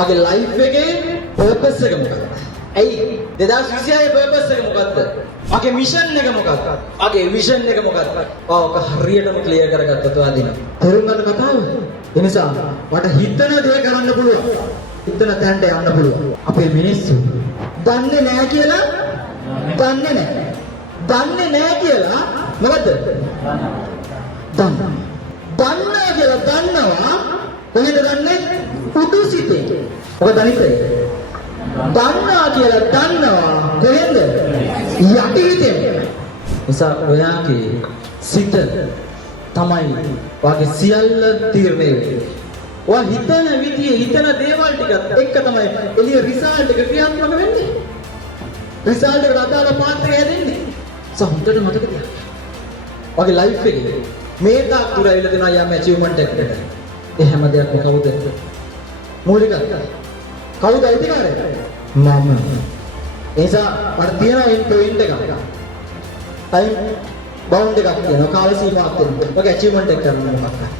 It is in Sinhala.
ඔයාගේ ලයිෆ් එකේ පර්පස් එක මොකක්ද? ඇයි 2026 පර්පස් එක මොකක්ද? ඔයාගේ මිෂන් එක මොකක්ද? ඔයාගේ විෂන් එක මොකක්ද? ඔක හරියටම ක්ලියර් කරගත්තොත් ඔයා දිනන. තේරුම් ගන්න කතාව. ඒ නිසා මට හිතන දේ කරන්න පුළුවන්. හිතන තැනට යන්න පුළුවන්. අපේ මිනිස්සු දන්නේ නැහැ කියලා දන්නේ නැහැ. දන්නේ නැහැ කියලා මොකද්ද? දන්නවා කියලා දන්නවා කොහෙද දන්නේ? උඩුසිතේ. ඔක දනිතේ. දන්නවා කියලා දන්නවා කොහෙන්ද? යටිහිතේ. නිසා ඔයාගේ සිත තමයි ඔයාගේ සියල්ල තීරණය වෙන්නේ. ඔයා හිතන විදිහේ හිතන දේවල් ටිකත් එක්ක තමයි එළිය රිසල්ට් එක ක්‍රියාත්මක වෙන්නේ. රිසල්ට් එකට අදාළ පාත්‍රය හැදෙන්නේ. සම්පූර්ණ මතක තියාගන්න. ඔයාගේ ලයිෆ් එකේ මේ තාක් දුර ඇවිල්ලා දෙනවා යම් ඇචීව්මන්ට් එකකට. ඒ හැම දෙයක්ම කවුද? මූලික කවුද අයිතිකාරය? මම. ඒ නිසා මට තියෙන එන්ඩ් එකක්. ටයිම් බවුන්ඩ් එකක් තියෙනවා. කාල සීමාවක් තියෙනවා. ඔක ඇචීව්මන්ට් එක කරන්න මොකක්ද?